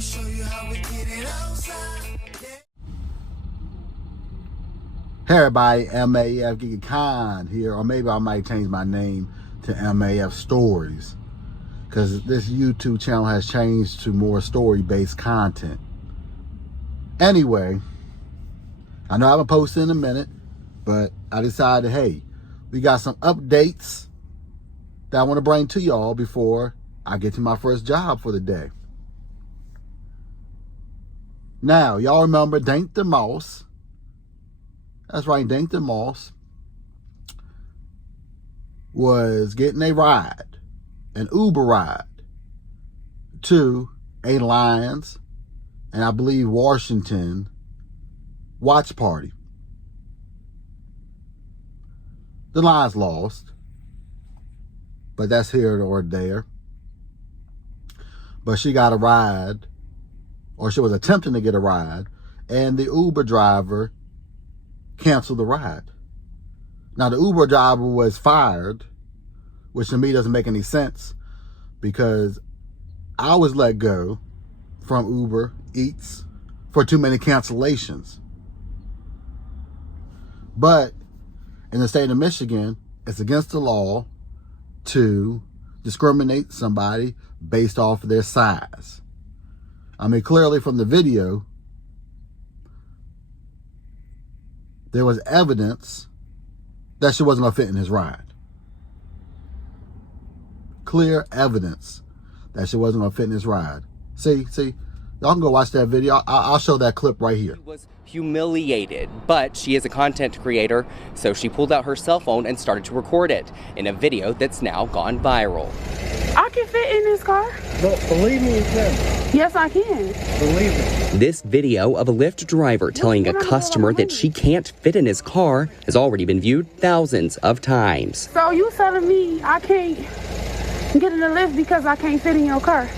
me show you how we get it outside. Hey everybody, MAF GigEcon here, or maybe I might change my name to MAF Stories, because this YouTube channel has changed to more story-based content. Anyway, I know I haven't posted in a minute, but I decided, hey, we got some updates that I want to bring to y'all before I get to my first job for the day. Now, y'all remember Dank Demoss. That's right, Dank Demoss was getting a ride, an Uber ride, to a Lions and I believe Washington watch party. The Lions lost, but that's here or there. But she got a ride, or she was attempting to get a ride, and the Uber driver canceled the ride. Now, the Uber driver was fired, which to me doesn't make any sense, because I was let go from Uber Eats for too many cancellations. But in the state of Michigan, it's against the law to discriminate somebody based off of their size. I mean, clearly from the video, there was evidence that she wasn't going to fit in his ride. Clear evidence that she wasn't going to fit in his ride. See, y'all can go watch that video. I'll show that clip right here. She was humiliated, but she is a content creator, so she pulled out her cell phone and started to record it in a video that's now gone viral. I can fit in this car. But believe me, you can. Yes, I can. Believe me. This video of a Lyft driver telling a customer that she can't fit in his car has already been viewed thousands of times. So you telling me I can't get in the Lyft because I can't fit in your car?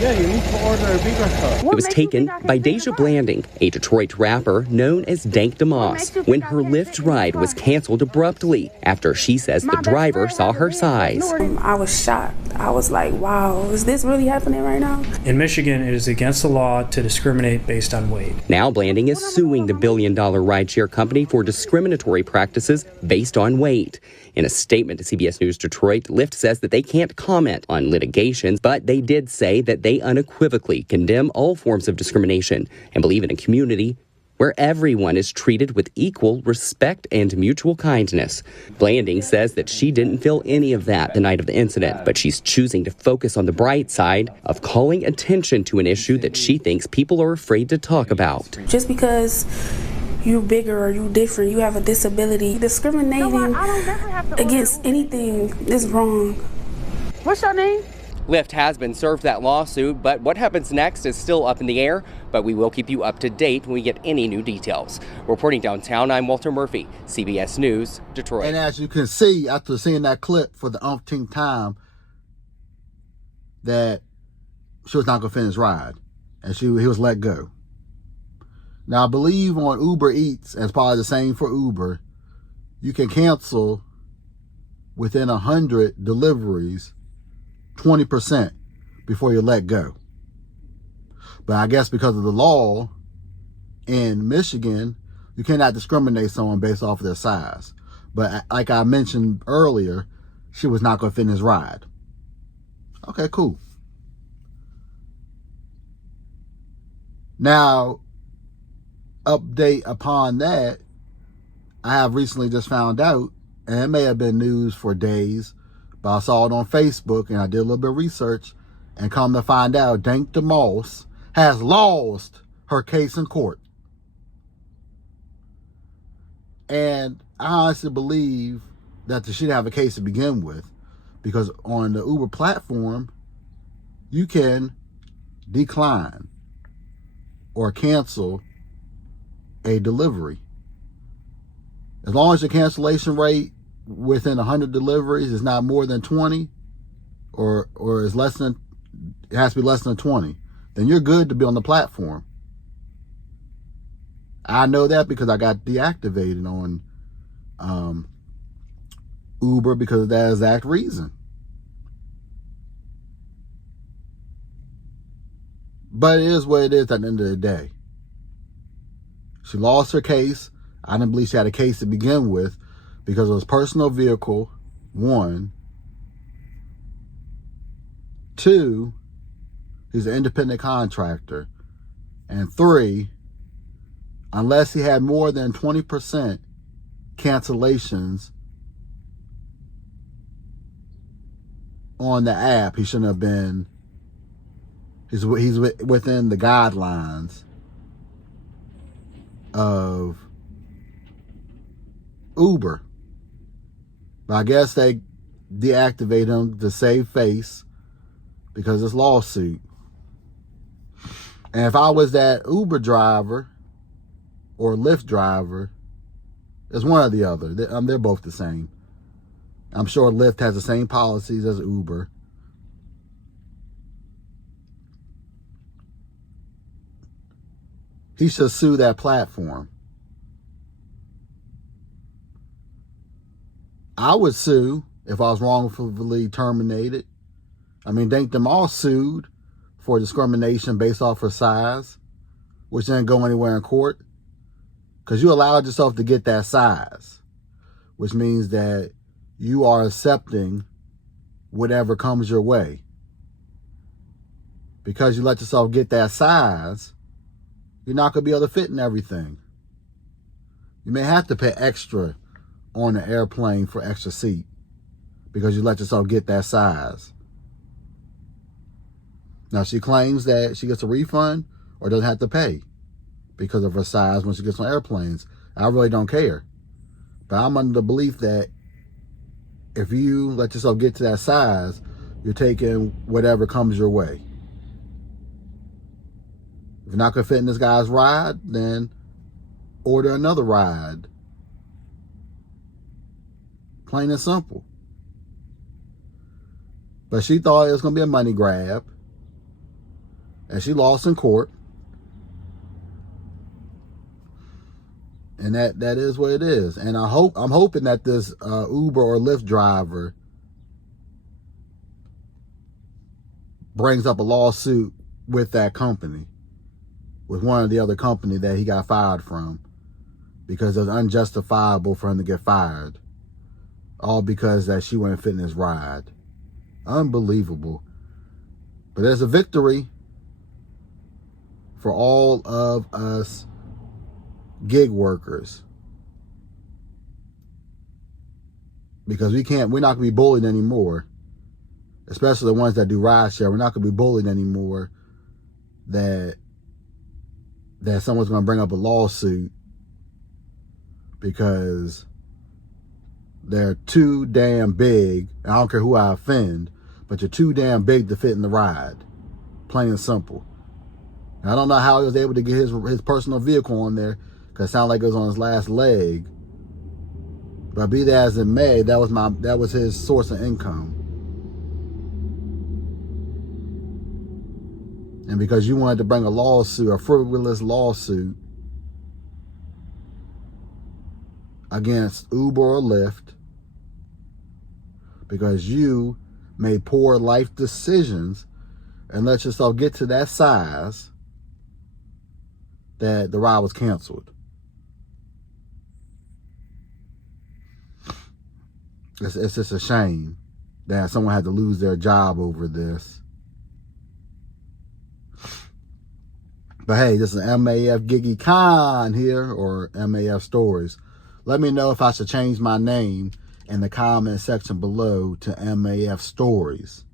Yeah, you need to order a bigger car. It was taken by Deja Blanding, a Detroit rapper known as Dank Demoss, when her Lyft ride was canceled abruptly after she says the driver saw her size. I was shocked. I was like, wow, is this really happening right now? In Michigan, it is against the law to discriminate based on weight. Now Blanding is suing the billion-dollar rideshare company for discriminatory practices based on weight. In a statement to CBS News Detroit, Lyft says that they can't comment on litigations, but they did say that they unequivocally condemn all forms of discrimination and believe in a community where everyone is treated with equal respect and mutual kindness. Blanding says that she didn't feel any of that the night of the incident, but she's choosing to focus on the bright side of calling attention to an issue that she thinks people are afraid to talk about. Just because you bigger or you different, you have a disability, discriminating against anything is wrong. What's your name? Lyft has been served that lawsuit, but what happens next is still up in the air, but we will keep you up to date when we get any new details. Reporting downtown, I'm Walter Murphy, CBS News, Detroit. And as you can see, after seeing that clip for the umpteenth time, that she was not going to finish ride, and he was let go. Now, I believe on Uber Eats, as part of the same for Uber, you can cancel within 100 deliveries 20% before you're let go. But I guess because of the law in Michigan, you cannot discriminate someone based off of their size. But like I mentioned earlier, she was not going to fit in his ride. Okay, cool. Now, update upon that, I have recently just found out, and it may have been news for days, but I saw it on Facebook and I did a little bit of research, and come to find out, Dank Demoss has lost her case in court. And I honestly believe that she didn't have a case to begin with, because on the Uber platform, you can decline or cancel a delivery. As long as your cancellation rate within 100 deliveries is not more than 20, or is less than, it has to be less than 20, then you're good to be on the platform. I know that because I got deactivated on Uber because of that exact reason. But it is what it is at the end of the day. She lost her case. I didn't believe she had a case to begin with because it was personal vehicle, 1. 2, he's an independent contractor. And 3, unless he had more than 20% cancellations on the app, he shouldn't have been. He's within the guidelines of Uber. But I guess they deactivate him to save face because of this lawsuit. And if I was that Uber driver or Lyft driver, it's one or the other. They're both the same. I'm sure Lyft has the same policies as Uber. He should sue that platform. I would sue if I was wrongfully terminated. I mean, Dank Demoss sued for discrimination based off her size, which didn't go anywhere in court, because you allowed yourself to get that size, which means that you are accepting whatever comes your way. Because you let yourself get that size, you're not going to be able to fit in everything. You may have to pay extra on the airplane for extra seat because you let yourself get that size. Now, she claims that she gets a refund or doesn't have to pay because of her size when she gets on airplanes. I really don't care. But I'm under the belief that if you let yourself get to that size, you're taking whatever comes your way. If you're not going to fit in this guy's ride, then order another ride. Plain and simple. But she thought it was going to be a money grab. And she lost in court. And that is what it is. And I'm hoping that this Uber or Lyft driver brings up a lawsuit with that company, with one of the other company that he got fired from, because it was unjustifiable for him to get fired, all because that she wouldn't fit in his ride. Unbelievable. But there's a victory for all of us gig workers, because we're not going to be bullied anymore, especially the ones that do ride share. We're not going to be bullied anymore that someone's going to bring up a lawsuit because they're too damn big. I don't care who I offend, but you're too damn big to fit in the ride. Plain and simple. And I don't know how he was able to get his personal vehicle on there, because it sounded like it was on his last leg. But be that as it may, that was his source of income. And because you wanted to bring a lawsuit, a frivolous lawsuit against Uber or Lyft, because you made poor life decisions and let yourself get to that size, that the ride was canceled. It's just a shame that someone had to lose their job over this. But hey, this is MAF GigEcon here, or MAF Stories. Let me know if I should change my name in the comment section below to MAF Stories.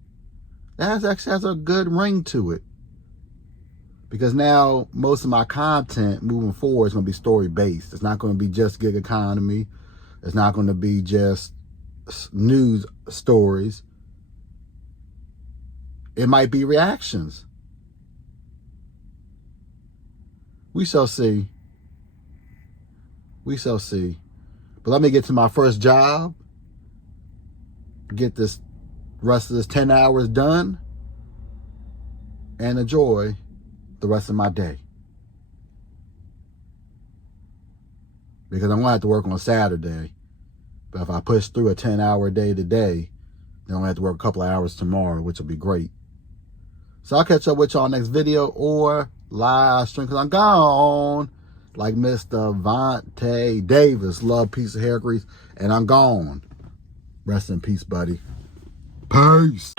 That actually has a good ring to it. Because now most of my content moving forward is going to be story-based. It's not going to be just gig economy. It's not going to be just news stories. It might be reactions. We shall see. We shall see. But let me get to my first job. Get this rest of this 10 hours done. And enjoy the rest of my day. Because I'm going to have to work on Saturday. But if I push through a 10-hour day today, then I'll have to work a couple of hours tomorrow, which will be great. So I'll catch up with y'all next video or live stream because I'm gone. Like Mr. Vontae Davis. Love, peace, of hair grease. And I'm gone. Rest in peace, buddy. Peace.